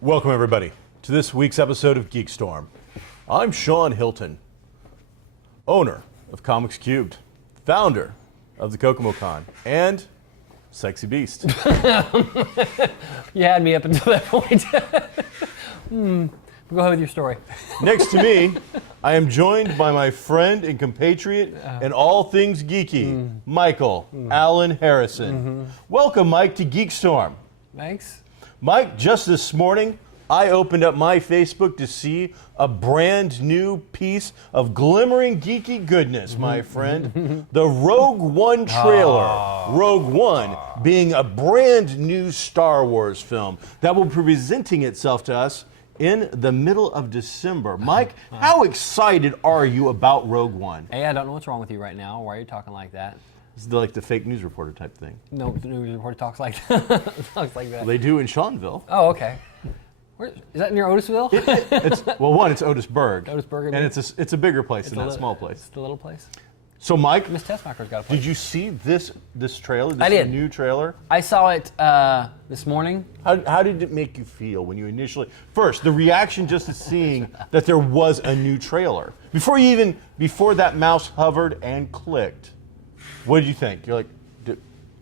Welcome, everybody, to this week's episode of GeekStorm. I'm Sean Hilton, owner of Comics Cubed, founder of the Kokomo Con, and Sexy Beast. You had me up until that point. Go ahead with your story. Next to me, I am joined by my friend and compatriot in all things geeky, Michael Allen Harrison. Welcome, Mike, to GeekStorm. Thanks. Mike, just this morning, I opened up my Facebook to see a brand new piece of glimmering geeky goodness, my friend. The Rogue One trailer. Rogue One being a brand new Star Wars film that will be presenting itself to us in the middle of December. Mike, how excited are you about Rogue One? Hey, I don't know what's wrong with you right now. Why are you talking like that? It's like the fake news reporter type thing. No, the news reporter talks like that. Talks like that. Well, they do in Seanville. Oh, okay. Where, is that near Otisville? It's Otisburg. Otisburg, and it's a bigger place than that small place. It's the little place. So, Mike, Miss Tessmacher's got a place. did you see this trailer? This I did. New trailer? I saw it this morning. How did it make you feel when you initially first the reaction just to seeing that there was a new trailer before that mouse hovered and clicked? What did you think? You're like,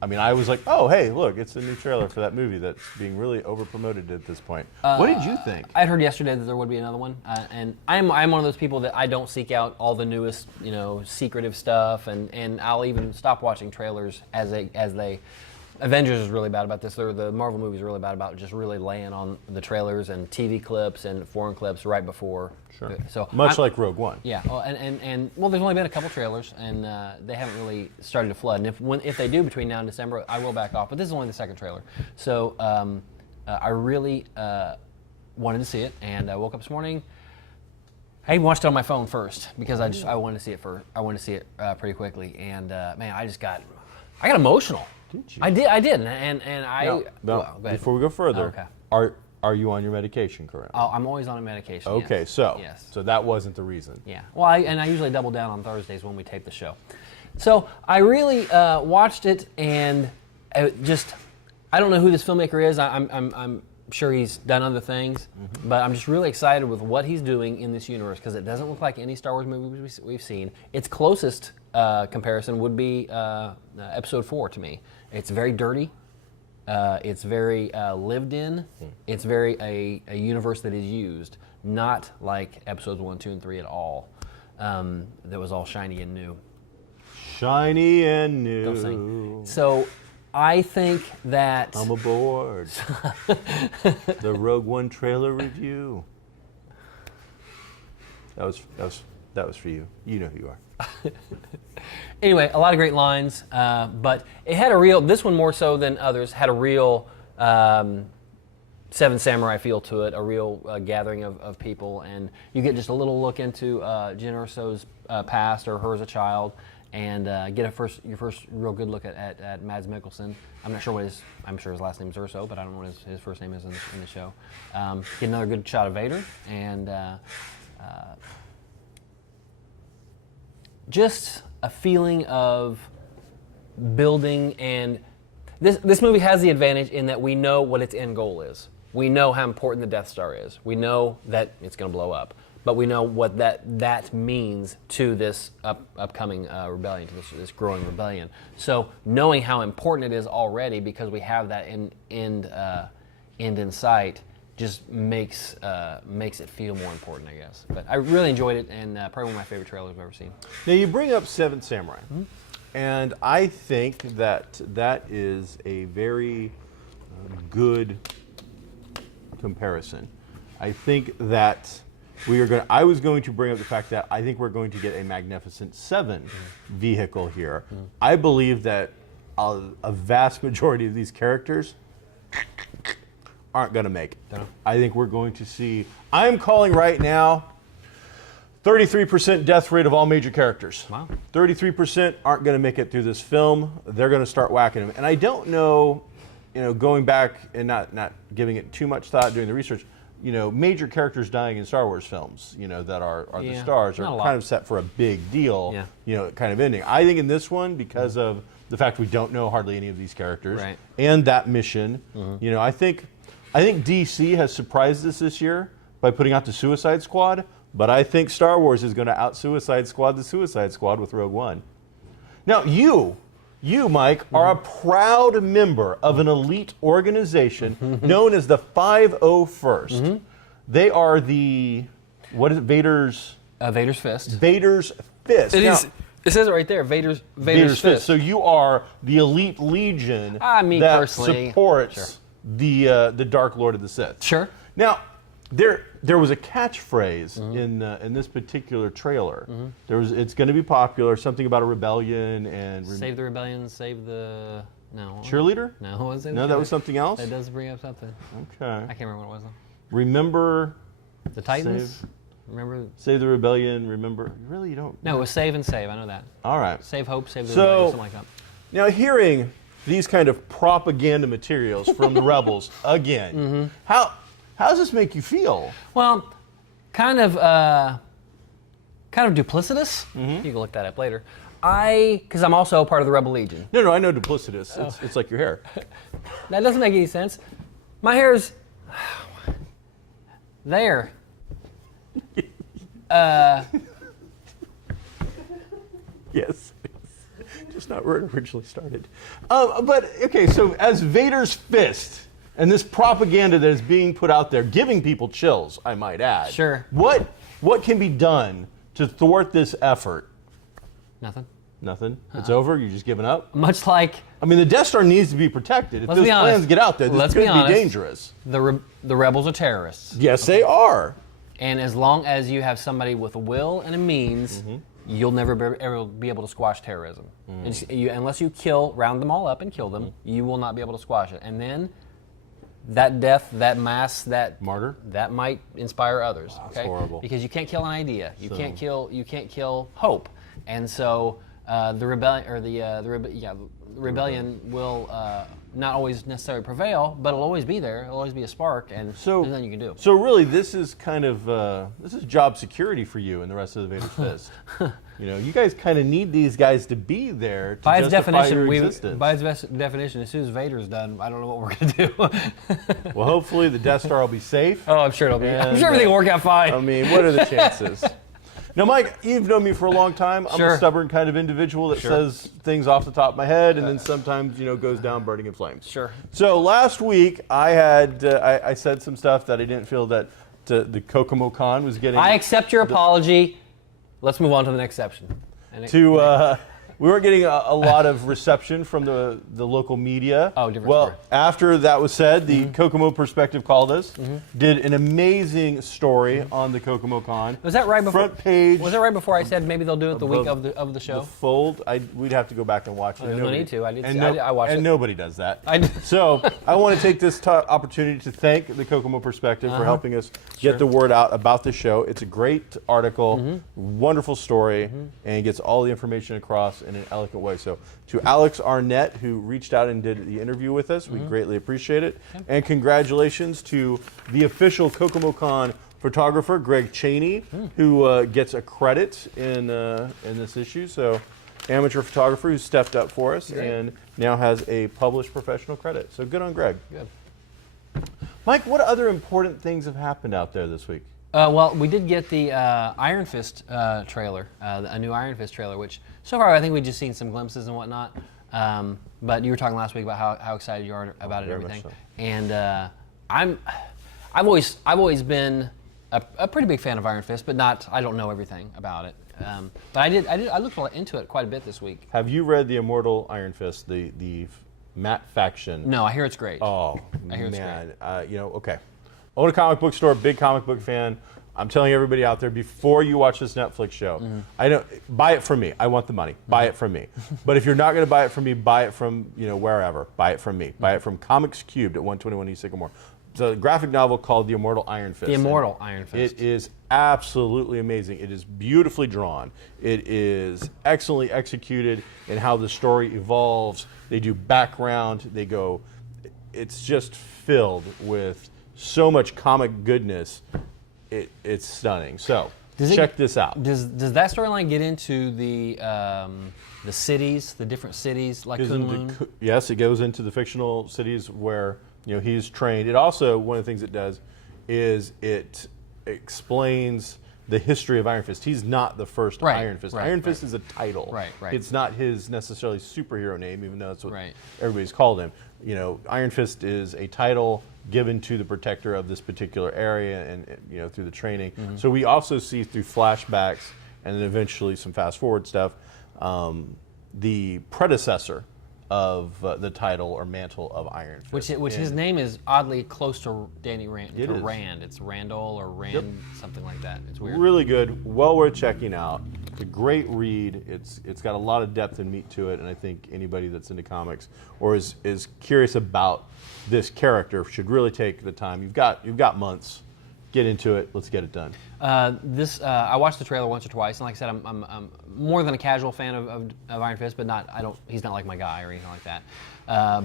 I was like, oh, hey, look, it's a new trailer for that movie that's being really over-promoted at this point. What did you think? I heard yesterday that there would be another one, and I'm one of those people that I don't seek out all the newest, secretive stuff, and I'll even stop watching trailers as they. Avengers is really bad about this. The Marvel movies are really bad about just really laying on the trailers and TV clips and foreign clips right before. Sure. So much like Rogue One. Yeah. And there's only been a couple trailers, and they haven't really started to flood. And if they do between now and December, I will back off. But this is only the second trailer, so I really wanted to see it, and I woke up this morning. I watched it on my phone first because I wanted to see it pretty quickly, and man, I got emotional. Did you? I did, and I. No, before we go further, are you on your medication currently? I'm always on a medication. Okay, yes. so Yes. so that wasn't the reason. Yeah. Well, I usually double down on Thursdays when we tape the show. So I really watched it, and I don't know who this filmmaker is. I'm sure he's done other things, but I'm just really excited with what he's doing in this universe because it doesn't look like any Star Wars movie we've seen. Its closest comparison would be Episode 4 to me. It's very dirty. It's very lived in. It's very a universe that is used, not like Episodes 1, 2, and 3 at all. That was all shiny and new. Shiny and new. Don't sing. So I think that I'm aboard. The Rogue One trailer review. That was for you. You know who you are. Anyway, a lot of great lines, but it had this one more so than others, had a real Seven Samurai feel to it, a real gathering of people, and you get just a little look into Jyn Erso's past or her as a child, and get your first real good look at Mads Mikkelsen. I'm not sure I'm sure his last name is Erso, but I don't know what his first name is in the show. Get another good shot of Vader, and just a feeling of building, and this movie has the advantage in that we know what its end goal is. We know how important the Death Star is. We know that it's going to blow up, but we know what that means to this upcoming rebellion, to this growing rebellion. So knowing how important it is already, because we have that end in sight, just makes it feel more important, I guess. But I really enjoyed it, and probably one of my favorite trailers I've ever seen. Now you bring up Seven Samurai, and I think that is a very good comparison. I think that I was going to bring up the fact that I think we're going to get a Magnificent Seven vehicle here. I believe that a vast majority of these characters aren't going to make it. I think we're going to see, I'm calling right now, 33% death rate of all major characters. Wow. 33% aren't going to make it through this film. They're going to start whacking them. And I don't know, going back and not giving it too much thought, doing the research, major characters dying in Star Wars films, that are the stars are kind of set for a big deal, kind of ending. I think in this one, because of the fact we don't know hardly any of these characters and that mission, I think DC has surprised us this year by putting out the Suicide Squad, but I think Star Wars is going to out-Suicide Squad the Suicide Squad with Rogue One. Now, you, Mike, are a proud member of an elite organization known as the 501st. They are what is it, Vader's Fist. Vader's Fist. It says it right there, Vader's Fist. So you are the elite legion me that personally supports the Dark Lord of the Sith. Sure. Now, there was a catchphrase in this particular trailer. It's going to be popular. Something about a rebellion and save the rebellion, save the cheerleader. No, that was something else. That does bring up something. Okay. I can't remember what it was though. Remember the Titans. Remember save the rebellion. Remember really you don't. No, it was save and save. I know that. All right. Save hope, save the rebellion, something like that. Now hearing these kind of propaganda materials from the rebels again, how does this make you feel? Well, kind of duplicitous. You can look that up later. Because I'm also part of the Rebel Legion. No, I know duplicitous. It's like your hair. That doesn't make any sense. My hair's there. Yes. Just not where it originally started. But, okay, so as Vader's Fist and this propaganda that is being put out there, giving people chills, I might add. Sure. What can be done to thwart this effort? Nothing. Nothing? It's over? You're just giving up? Much like... I mean, the Death Star needs to be protected. If those plans get out there, this could be dangerous. The rebels are terrorists. Yes, they are. And as long as you have somebody with a will and a means, you'll never ever be able to squash terrorism. Unless you round them all up and kill them, you will not be able to squash it. And then that death, that mass, that martyr, that might inspire others. Okay, that's horrible. Because you can't kill an idea. You can't kill hope. And so the rebellion will not always necessarily prevail, but it'll always be there. It'll always be a spark, and there's nothing you can do. So really, this is kind of this is job security for you and the rest of the Vader's Fist. You guys kind of need these guys to be there to justify your existence. By its definition, as soon as Vader's done, I don't know what we're going to do. Well, hopefully the Death Star will be safe. Oh, I'm sure it'll be. I'm sure everything will work out fine. I mean, what are the chances? Now, Mike, you've known me for a long time. I'm a stubborn kind of individual that says things off the top of my head and then sometimes, goes down burning in flames. Sure. So last week, I had I said some stuff that I didn't feel that the Kokomo Con was getting. I accept your apology. Let's move on to the next section. We weren't getting a lot of reception from the local media. Oh, different Well, story. after that was said, the Kokomo Perspective called us, did an amazing story on the Kokomo Con. Was that right before? Front page. Was that right before I said maybe they'll do it the week of the show? The fold. We'd have to go back and watch it. There's no need to. I watched it. And nobody does that. I did. So I want to take this opportunity to thank the Kokomo Perspective for helping us get the word out about the show. It's a great article, wonderful story, and gets all the information across in an eloquent way. So to Alex Arnett, who reached out and did the interview with us, we greatly appreciate it. And congratulations to the official Kokomo Con photographer, Greg Cheney, who gets a credit in this issue. So amateur photographer who stepped up for us and now has a published professional credit. So good on Greg. Good. Mike, what other important things have happened out there this week? Well, we did get the Iron Fist trailer, a new Iron Fist trailer, which so far I think we've just seen some glimpses and whatnot. But you were talking last week about how excited you are about it and everything. So. And I've always been a pretty big fan of Iron Fist, but I don't know everything about it. But I looked into it quite a bit this week. Have you read the Immortal Iron Fist, the Matt faction? No, I hear it's great. Oh, I hear it's great. Okay. Own a comic book store, big comic book fan. I'm telling everybody out there, before you watch this Netflix show, I don't buy it from me. I want the money. Buy it from me. But if you're not going to buy it from me, buy it from wherever. Buy it from me. Buy it from Comics Cubed at 121 East Sycamore. It's a graphic novel called The Immortal Iron Fist. The Immortal Iron Fist. It is absolutely amazing. It is beautifully drawn. It is excellently executed in how the story evolves. They do background. They go. It's just filled with so much comic goodness. It's stunning. So check this out. Does that storyline get into the cities, the different cities like Kunlun? Yes, it goes into the fictional cities where he's trained. It also, one of the things it does is it explains the history of Iron Fist. He's not the first Iron Fist. Iron Fist is a title. Right. It's not his necessarily superhero name, even though that's what Right. everybody's called him. Iron Fist is a title given to the protector of this particular area, and through the training. Mm-hmm. So we also see through flashbacks and then eventually some fast forward stuff, the predecessor of the title or mantle of Iron Fist. Which his name is oddly close to Danny Rand. It is. Rand. It's Randall or Rand, something like that. It's weird. Really good, well worth checking out. It's a great read. It's got a lot of depth and meat to it, and I think anybody that's into comics or is curious about this character should really take the time. You've got months. Get into it. Let's get it done. I watched the trailer once or twice, and like I said, I'm more than a casual fan of Iron Fist, but he's not like my guy or anything like that. I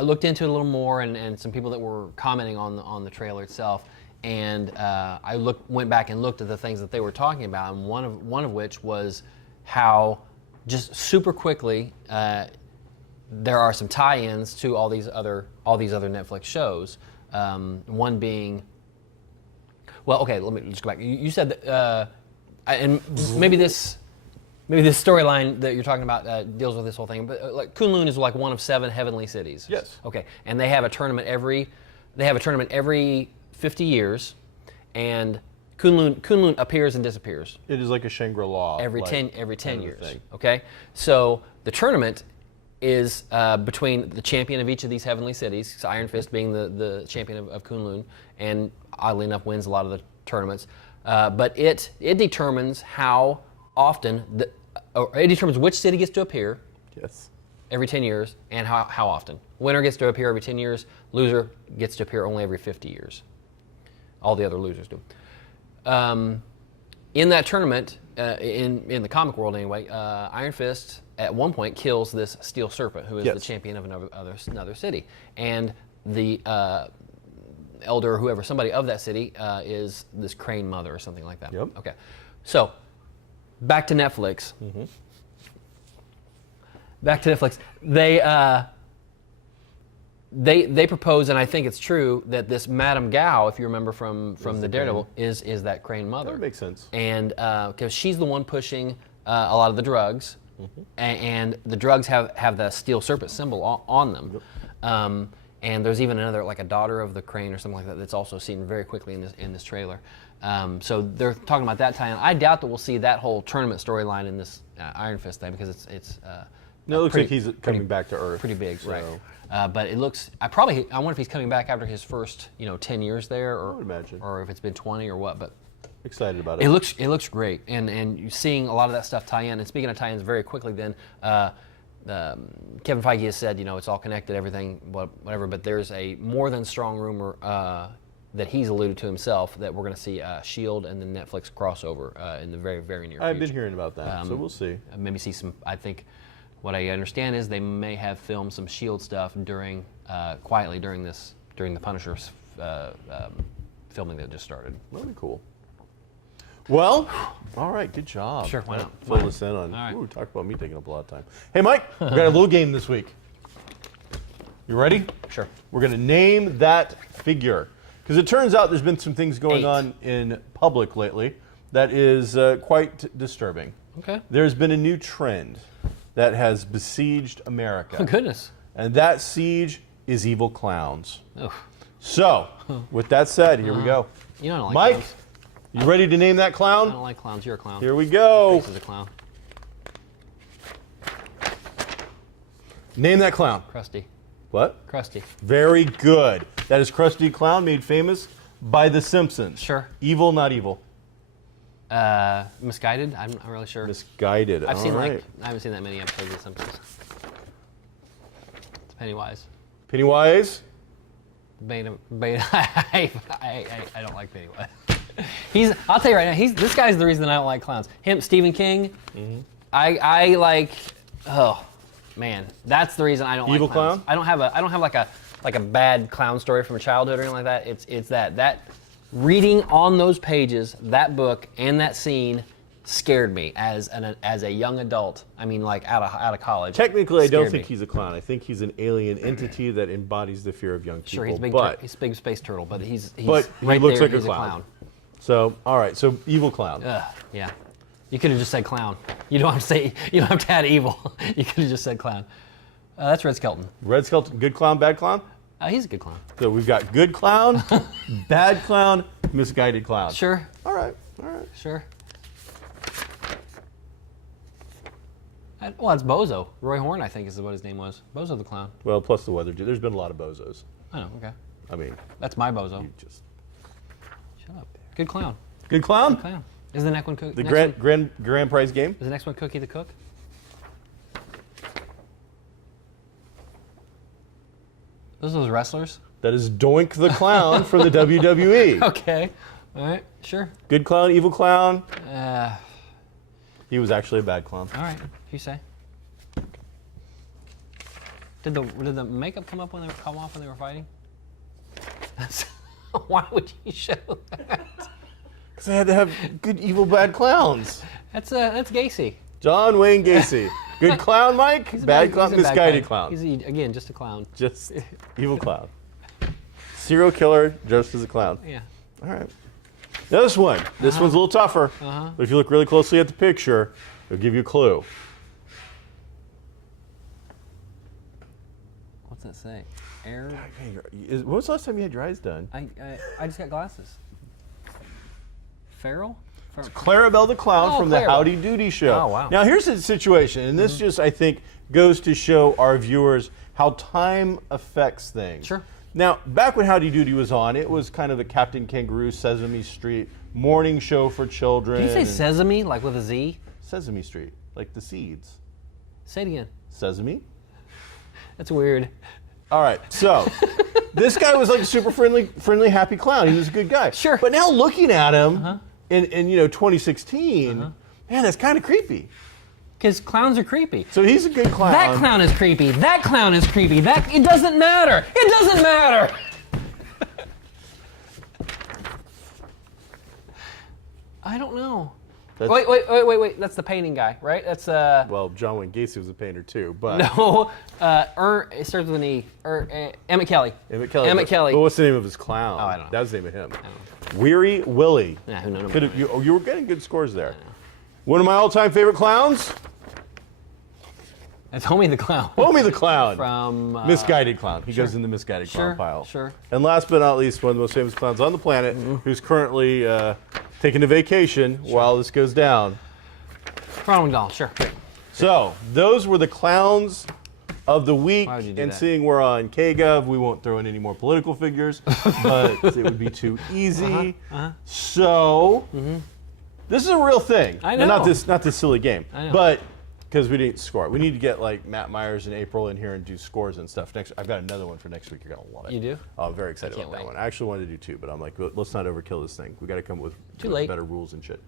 looked into it a little more, and some people that were commenting on the trailer itself, and I went back and looked at the things that they were talking about, and one of which was how just super quickly there are some tie-ins to all these other Netflix shows. One being, well, okay, let me just go back. You said that, and maybe this storyline that you're talking about deals with this whole thing. But like Kunlun is like one of 7 heavenly cities. Yes. Okay, and they have a tournament every 50 years, and Kunlun appears and disappears. It is like a Shangri-La. Every like, 10 years. thing. Okay, so the tournament is between the champion of each of these heavenly cities, so Iron Fist being the champion of Kunlun, and oddly enough wins a lot of the tournaments. But it determines how often, it determines which city gets to appear. Yes. Every 10 years, and how often. Winner gets to appear every 10 years, loser gets to appear only every 50 years. All the other losers do. In that tournament, in the comic world anyway, Iron Fist at one point kills this Steel Serpent, who is the champion of another city. And the elder or whoever, somebody of that city, is this Crane Mother or something like that. Yep. Okay. So, back to Netflix. Mm-hmm. Back to Netflix. They propose, and I think it's true, that this Madame Gao, if you remember from the Daredevil, is that Crane Mother. That makes sense. And because she's the one pushing a lot of the drugs, and the drugs have the Steel Serpent symbol on them. Yep. And there's even another, like a daughter of the Crane or something like that, that's also seen very quickly in this trailer. So they're talking about that tie-in. I doubt that we'll see that whole tournament storyline in this Iron Fist thing, because it's no, it looks like he's coming back to Earth. Pretty big, so. right? But it looks. I wonder if he's coming back after his first 10 years there, or I would imagine, or if it's been 20 or what. But excited about it. It looks great, and you're seeing a lot of that stuff tie in. And speaking of tie-ins, very quickly, then Kevin Feige has said it's all connected, everything, whatever. But there's a more than strong rumor that he's alluded to himself that we're going to see Shield and the Netflix crossover in the very, very near future. I've been hearing about that, so we'll see. Maybe see some. I think what I understand is they may have filmed some Shield stuff quietly during the Punisher's filming that just started. That'd be cool. Well, all right, good job. Sure, why not? Fill this in on. All right. Ooh, talk about me taking up a lot of time. Hey, Mike, we got a little game this week. You ready? Sure. We're going to name that figure. Because it turns out there's been some things going on in public lately that is quite disturbing. Okay. There's been a new trend that has besieged America. Oh, goodness. And that siege is evil clowns. Ugh. So, with that said, here we go. I don't like Mike, clowns. you ready to name that I clown? don't like clowns. You're a clown. Here we go. This is a clown. Name that clown. Krusty. What? Krusty. Very good. That is Krusty Clown, made famous by The Simpsons. Sure. Evil, not evil. Misguided? I'm not really sure. Misguided. I haven't All right. seen that many episodes of The Simpsons. It's Pennywise. Pennywise. Beta. I don't like Pennywise. I'll tell you right now, this guy's the reason I don't like clowns. Him, Stephen King. Mm-hmm. I like. Oh man, that's the reason I don't Evil like clowns. clown? I don't have like a bad clown story from childhood or anything like that. It's that reading on those pages, that book and that scene scared me as a young adult. I mean, like out of college. Technically, I don't think he's a clown. I think he's an alien entity that embodies the fear of young people. Sure, he's a big space turtle, but he's but he right looks there, like he's a clown. So, all right, so evil clown. Yeah. You could have just said clown. You don't have to add evil. You could have just said clown. That's Red Skelton. Red Skelton, good clown, bad clown? He's a good clown. So we've got good clown, bad clown, misguided clown. Sure. All right. Sure. Well, it's Bozo. Roy Horn, I think, is what his name was. Bozo the clown. Well, plus the weather. There's been a lot of bozos. I know. Okay. I mean, that's my Bozo. You just shut up. Good clown. Good clown. Good clown. Is the next one Cookie? The grand prize game. Is the next one Cookie the Cook? Those are those wrestlers? That is Doink the Clown for the WWE. Okay. All right. Sure. Good clown, evil clown. He was actually a bad clown. All right. You say. Did the makeup come off when they were fighting? Why would you show that? Because they had to have good, evil, bad clowns. That's Gacy. John Wayne Gacy. Good clown, Mike. Bad clown, misguided clown. He's again just a clown. Just evil clown. Serial killer dressed as a clown. Yeah. All right. Now this one's a little tougher. But if you look really closely at the picture, it'll give you a clue. What's that say? Air. When was the last time you had your eyes done? I just got glasses. Feral? It's Clarabelle the Clown from the Howdy Doody Show. Oh, wow. Now here's the situation, and this just, I think, goes to show our viewers how time affects things. Sure. Now, back when Howdy Doody was on, it was kind of the Captain Kangaroo, Sesame Street morning show for children. Did you say Sesame, like with a Z? Sesame Street, like the seeds. Say it again. Sesame? That's weird. All right, so this guy was like a super friendly, happy clown. He was a good guy. Sure. But now looking at him in 2016, man, that's kind of creepy. Because clowns are creepy. So he's a good clown. That clown is creepy. That clown is creepy. It doesn't matter. It doesn't matter. I don't know. Wait. That's the painting guy, right? That's Well, John Wayne Gacy was a painter too, but no. It starts with an E. Emmett Kelly. Emmett Kelly. But what's the name of his clown? Oh, I don't know. That was the name of him. Weary Willie. Yeah, who knows? You were getting good scores there. One of my all-time favorite clowns. It's Homie the Clown. Homie the Clown. From misguided clown. He goes in the misguided clown pile. Sure. And last but not least, one of the most famous clowns on the planet, who's currently taking a vacation while this goes down. Ronald McDonald. Sure. So those were the clowns of the week. Why would you do and that? seeing we're on KGov, we won't throw in any more political figures, but it would be too easy. So this is a real thing. I know. Now, not this silly game, I know. but because we didn't score. We need to get like Matt Myers and April in here and do scores and stuff. I've got another one for next week. You're gonna love it. You do? Oh, I'm very excited about that wait. one. I actually wanted to do two, but I'm like, let's not overkill this thing. We got to come up with Too late. better rules and shit.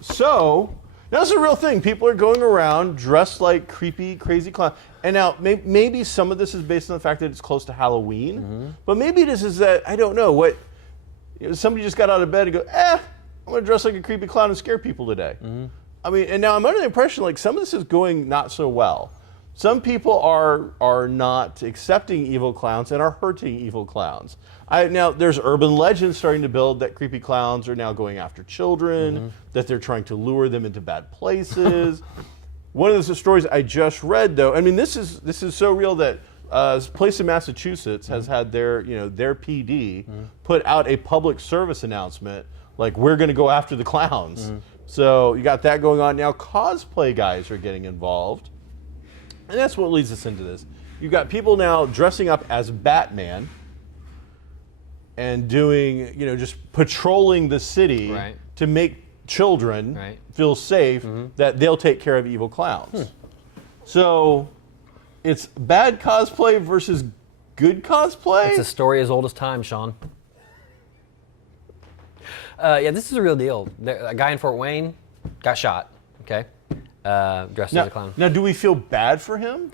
So now this is a real thing. People are going around dressed like creepy, crazy clown. And now maybe some of this is based on the fact that it's close to Halloween, but maybe it is that I don't know what. Somebody just got out of bed and go, I'm gonna dress like a creepy clown and scare people today. I mean, and now I'm under the impression like some of this is going not so well. Some people are not accepting evil clowns and are hurting evil clowns. Now there's urban legends starting to build that creepy clowns are now going after children, that they're trying to lure them into bad places. One of the stories I just read, though, I mean, this is so real that a place in Massachusetts has had their PD put out a public service announcement like we're going to go after the clowns. So you got that going on. Now cosplay guys are getting involved. And that's what leads us into this. You've got people now dressing up as Batman and doing, just patrolling the city to make children feel safe that they'll take care of evil clowns. So it's bad cosplay versus good cosplay? It's a story as old as time, Sean. Yeah, this is a real deal. A guy in Fort Wayne got shot, okay? Dressed as a clown. Now, do we feel bad for him?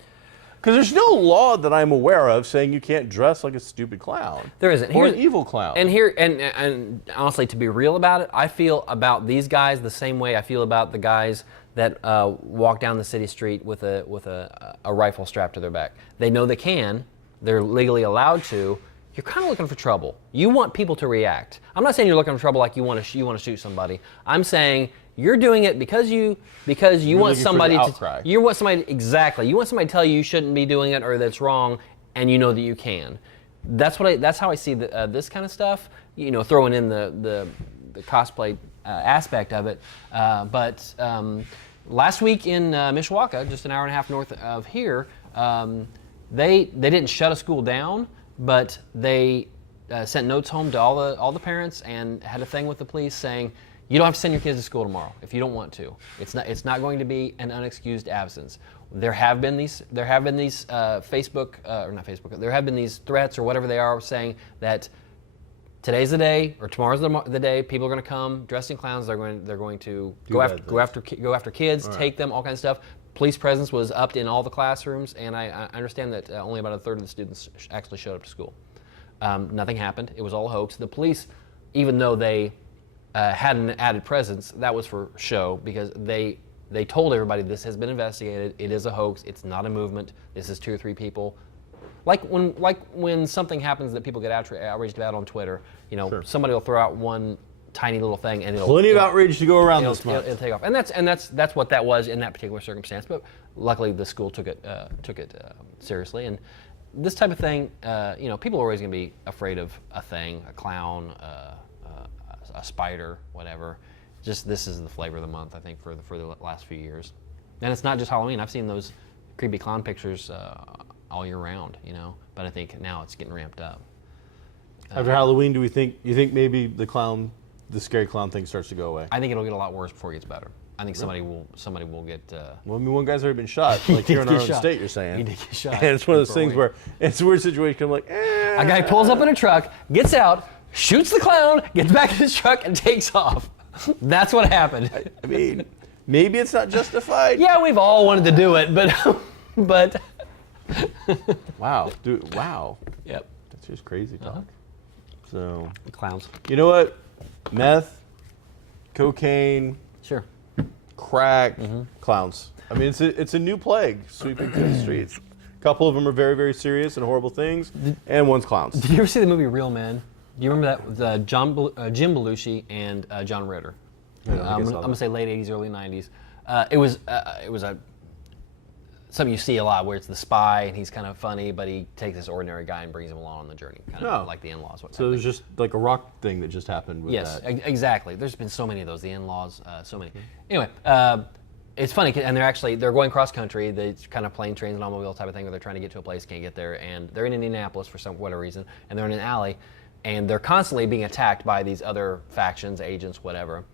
Because there's no law that I'm aware of saying you can't dress like a stupid clown. There isn't. Or an evil clown. And honestly, to be real about it, I feel about these guys the same way I feel about the guys that walk down the city street with a rifle strapped to their back. They know they can. They're legally allowed to. You're kind of looking for trouble. You want people to react. I'm not saying you're looking for trouble like you want to shoot somebody. I'm saying you're doing it because you want somebody to. You want somebody exactly. You want somebody to tell you shouldn't be doing it or that's wrong, and you know that you can. That's how I see this kind of stuff. You know, throwing in the cosplay aspect of it. But last week in Mishawaka, just an hour and a half north of here, they didn't shut a school down, but they sent notes home to all the parents and had a thing with the police saying, you don't have to send your kids to school tomorrow if you don't want to. It's not going to be an unexcused absence. There have been these Facebook or not Facebook. There have been these threats or whatever they are saying that today's the day or tomorrow's the day. People are going to come dressed in clowns. They're going to go after kids, take them, all kinds of stuff. Police presence was upped in all the classrooms, and I understand that only about a third of the students actually showed up to school. Nothing happened. It was all a hoax. The police, even though they had an added presence, that was for show because they told everybody this has been investigated. It is a hoax. It's not a movement. This is 2 or 3 people. Like when something happens that people get outraged about on Twitter, somebody will throw out one tiny little thing and plenty of outrage to go around this month. It'll take off, and that's what that was in that particular circumstance. But luckily, the school took it seriously. And this type of thing, people are always going to be afraid of a thing, a clown, a spider, whatever. Just this is the flavor of the month, I think, for the last few years. And it's not just Halloween. I've seen those creepy clown pictures all year round, But I think now it's getting ramped up. After Halloween, you think maybe the scary clown thing starts to go away? I think it'll get a lot worse before it gets better. I think somebody will get. Well, one guy's already been shot, like here in our own state. You're saying he did get shot, and it's one of those things where it's a weird situation. I'm like, a guy pulls up in a truck, gets out, shoots the clown, gets back in his truck, and takes off. That's what happened. I mean, maybe it's not justified. Yeah, we've all wanted to do it, but. Wow, dude! Wow. Yep. That's just crazy talk. So. Clowns. You know what? Meth, cocaine. Sure. Crack, clowns. I mean, it's a new plague sweeping through the streets. A couple of them are very, very serious and horrible things, and one's clowns. Did you ever see the movie Real Men? Do you remember that with Jim Belushi and John Ritter? I'm gonna say late '80s, early '90s. It was something you see a lot where it's the spy and he's kind of funny, but he takes this ordinary guy and brings him along on the journey, kind of like the In-Laws. So there's just like a rock thing that just happened with that. Yes, exactly. There's been so many of those, the In-Laws, so many. Anyway, it's funny, and they're going cross country. They kind of plane, trains, and automobile type of thing where they're trying to get to a place, can't get there, and they're in Indianapolis for whatever reason, and they're in an alley, and they're constantly being attacked by these other factions, agents, whatever.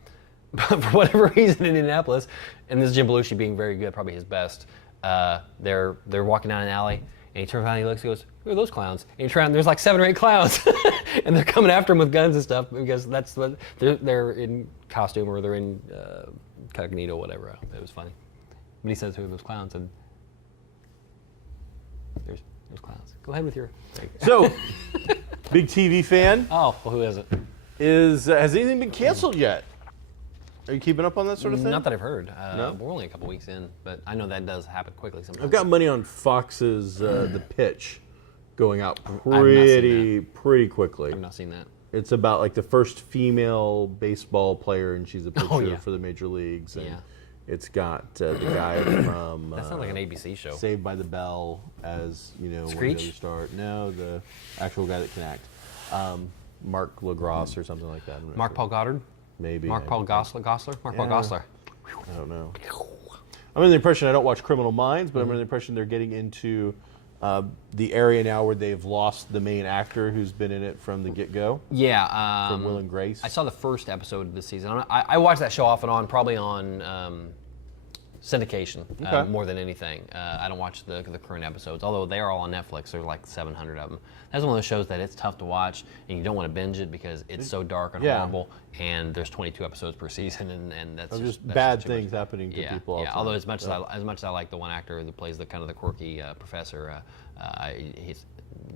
But for whatever reason in Indianapolis, and this is Jim Belushi being very good, probably his best, they're walking down an alley, and he turns around and he looks, he goes, who are those clowns? And he turns around, there's like 7 or 8 clowns, and they're coming after him with guns and stuff because that's what they're in costume or they're in cognito, whatever. It was funny. But he says, who are those clowns? And there's those clowns. Go ahead with your thing. So, big TV fan. Oh, well, who is it? Has anything been canceled yet? Are you keeping up on that sort of thing? Not that I've heard. No? We're only a couple weeks in, but I know that does happen quickly sometimes. I've got money on Fox's The Pitch going out pretty quickly. I've not seen that. It's about like the first female baseball player, and she's a pitcher for the major leagues. And it's got the guy from that sounds like an ABC show. Saved by the Bell as Screech? Start. No, the actual guy that can act, Mark LaGrosse or something like that. Mark Paul Goddard. Maybe. Mark Paul Gosselaar. Mark Paul Gosselaar. I don't know. I'm under the impression I don't watch Criminal Minds, but I'm under the impression they're getting into the area now where they've lost the main actor who's been in it from the get-go. Yeah. From Will and Grace. I saw the first episode of this season. I watched that show off and on, probably on syndication more than anything. I don't watch the current episodes, although they are all on Netflix. There's like 700 of them. That's one of those shows that it's tough to watch, and you don't want to binge it because it's so dark and horrible. And there's 22 episodes per season, and that's just that's bad too things much. happening to people. Yeah. Although as much as I like the one actor who plays the kind of the quirky professor, he's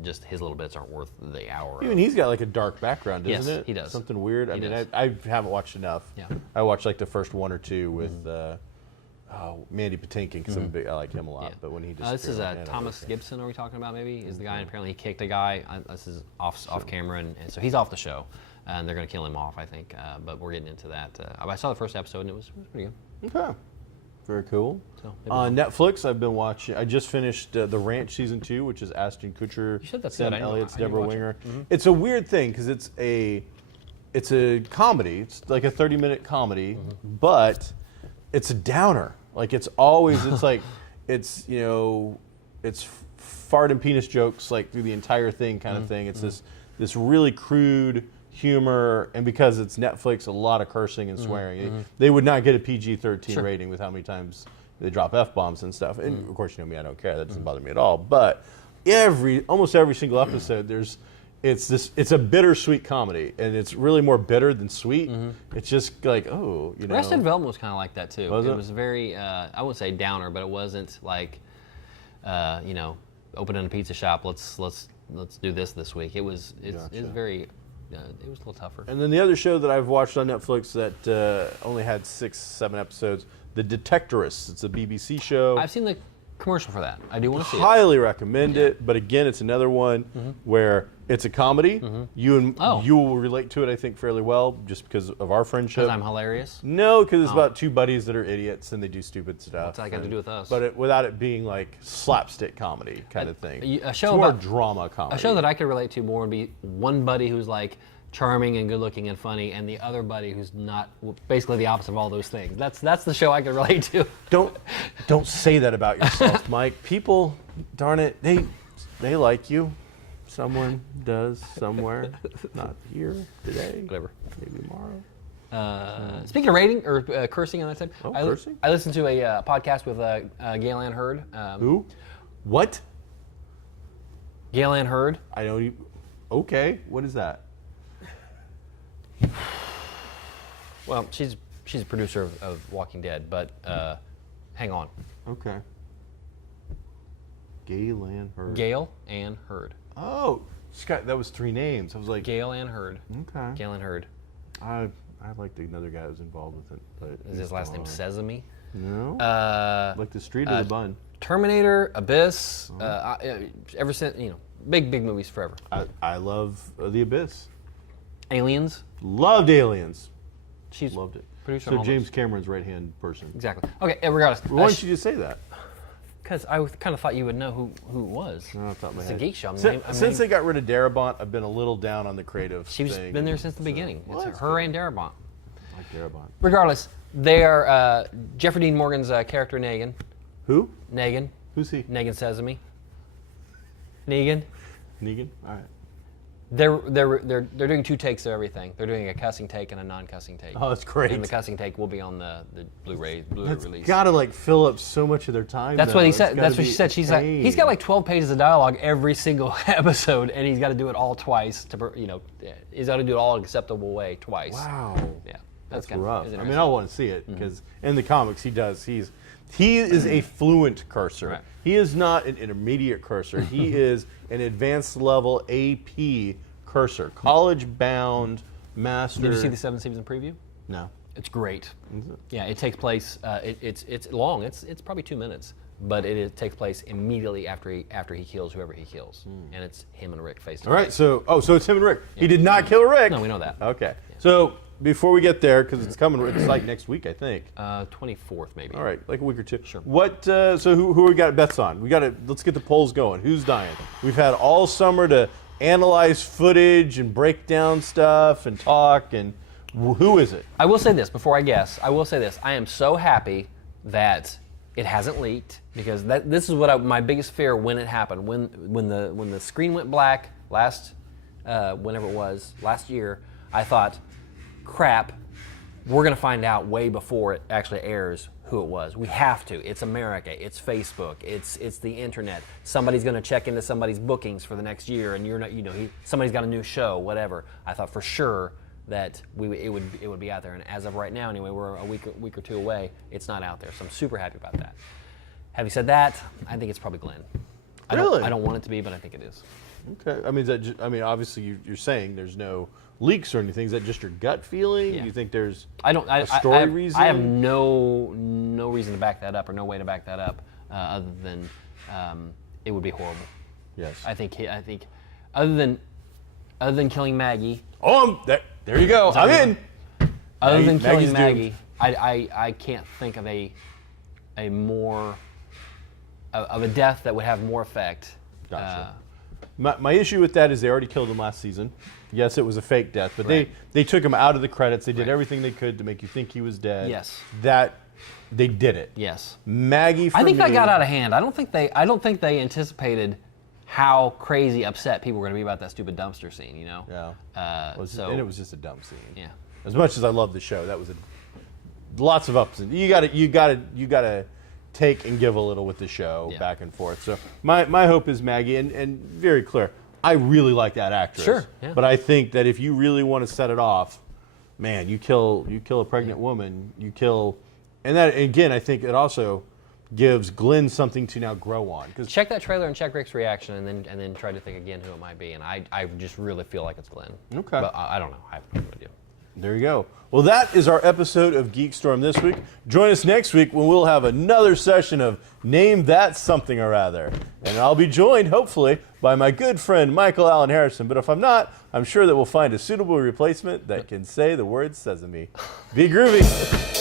just his little bits aren't worth the hour. Even he's got like a dark background, doesn't it? He does. Something weird. He does. I haven't watched enough. Yeah. I watched like the first one or two with Mandy Patinkin because I like him a lot. Yeah. But when he just This is Thomas Gibson. Are we talking about? Maybe is the guy? And apparently he kicked a guy. This is off camera, and so he's off the show, and they're going to kill him off, I think. But we're getting into that. I saw the first episode, and it was pretty good. Okay. Very cool. So, On Netflix, I've been watching. I just finished The Ranch season 2, which is Ashton Kutcher, You said that's Sam good. I didn't- Elliott's, I didn't Deborah watch it. Winger. It's a weird thing because it's a comedy. It's like a 30-minute comedy, but it's a downer. Like it's like it's fart and penis jokes like through the entire thing kind of thing. It's this really crude humor, and because it's Netflix, a lot of cursing and swearing. They would not get a PG-13 rating with how many times they drop F-bombs and stuff. And of course, you know me, I don't care. That doesn't bother me at all. But almost every single episode, it's a bittersweet comedy, and it's really more bitter than sweet. It's just like, Arrested Development was kind of like that too. Was it? It was very, I wouldn't say downer, but it wasn't like, opening a pizza shop. Let's do this week. It was very. It was a little tougher. And then the other show that I've watched on Netflix that only had 6-7 episodes, The Detectorists. It's a BBC show. I've seen the commercial for that. I do want to see it. Highly recommend it. But again, it's another one where it's a comedy. You will relate to it, I think, fairly well, just because of our friendship. Because I'm hilarious. No, because it's about two buddies that are idiots and they do stupid stuff. What's that got to do with us? But without it being like slapstick comedy kind of thing. A show it's more about drama comedy. A show that I could relate to more would be one buddy who's like charming and good looking and funny, and the other buddy who's not, basically the opposite of all those things. That's the show I could relate to. Don't say that about yourself, Mike. People, darn it, they like you. Someone does somewhere. Not here today. Whatever. Maybe tomorrow. Speaking of rating or cursing on that type, cursing? I listened to a podcast with Gail Ann Hurd. Who? What? Gail Ann Hurd. I don't even. Okay, what is that? Well, she's a producer of Walking Dead, but hang on. Okay. Gail Ann Hurd. Gail Ann Hurd. Oh, Scott, that was 3 names. I was like, Gail Ann Hurd. okay. Gail Ann Hurd. I liked another guy that was involved with it, but Is his last name Sesame? No. like the street or the bun? Terminator, Abyss. Ever since big movies forever. I love The Abyss. Aliens. Loved Aliens. She's Loved it. producer. So James Cameron's right-hand person. Exactly. Okay. Regardless. Why don't you just say that? Because I kind of thought you would know who it was. No, off the top of my It's a head. geek show. Since they got rid of Darabont, I've been a little down on the creative She's thing. been there since the beginning. Well, It's that's her good. and Darabont. I like Darabont. Regardless, they are Jeffrey Dean Morgan's character Negan. Who? Negan. Who's he? Negan Sesame. Negan. Negan? All right. They're doing 2 takes of everything. They're doing a cussing take and a non-cussing take. Oh, that's great. And the cussing take will be on the Blu-ray That's release. gotta like fill up so much of their time. That's though. what he It's said. gotta That's what be she said. a She's like, pain. he's got like 12 pages of dialogue every single episode, and he's got to do it all twice he's got to do it all in an acceptable way twice. Wow. Yeah, That's kind rough. of I mean, I want to see it because in the comics he does. He is a fluent cursor. Right. He is not an intermediate cursor. He is an advanced level AP cursor, college-bound master. Did you see the 7 season preview? No. It's great. Is it? Yeah, it takes place. It's long. It's probably 2 minutes, but it takes place immediately after he kills whoever he kills, and it's him and Rick face to All right. face. So it's him and Rick. He did not kill Rick. No, we know that. Okay. So before we get there, because it's coming, it's like next week, I think. 24th maybe. All right, like a week or two. Sure. What? So who we got bets on? Let's get the polls going. Who's dying? We've had all summer to analyze footage and break down stuff and talk. And who is it? I will say this before I guess. I will say this. I am so happy that it hasn't leaked because this is what my biggest fear when it happened. When the screen went black last whenever it was last year, I thought, crap, we're gonna find out way before it actually airs who it was. We have to. It's America. It's Facebook. It's the internet. Somebody's going to check into somebody's bookings for the next year, and you're not. Somebody's got a new show, whatever. I thought for sure that it would be out there, and as of right now, anyway, we're a week or two away. It's not out there, so I'm super happy about that. Having said that, I think it's probably Glenn. Really? I don't want it to be, but I think it is. Okay. I mean, obviously, you're saying there's no leaks or anything. Is that just your gut feeling? Yeah. Do you think there's a story reason? I have no reason to back that up or no way to back that up other than it would be horrible. Yes. I think other than killing Maggie. Oh, there you go. I'm in. Other than killing Maggie's Maggie, I can't think of a more of a death that would have more effect. Gotcha. My issue with that is they already killed him last season. Yes, it was a fake death, but Right. they took him out of the credits. They did Right. everything they could to make you think he was dead. Yes. That they did it. Yes. Maggie. I think that got out of hand. I don't think they anticipated how crazy upset people were going to be about that stupid dumpster scene. Yeah. And it was just a dumb scene. Yeah. As much as I love the show, that was lots of ups and you gotta take and give a little with the show back and forth. So my hope is Maggie, and very clear. I really like that actress. Sure. Yeah. But I think that if you really want to set it off, man, you kill a pregnant woman, and that again, I think it also gives Glenn something to now grow on. Check that trailer and check Rick's reaction, and then try to think again who it might be. And I just really feel like it's Glenn. Okay. But I don't know. I have no idea. There you go. Well, that is our episode of GeekStorm this week. Join us next week when we'll have another session of Name That Something or Other. And I'll be joined, hopefully, by my good friend Michael Allen Harrison. But if I'm not, I'm sure that we'll find a suitable replacement that can say the word sesame. Be groovy.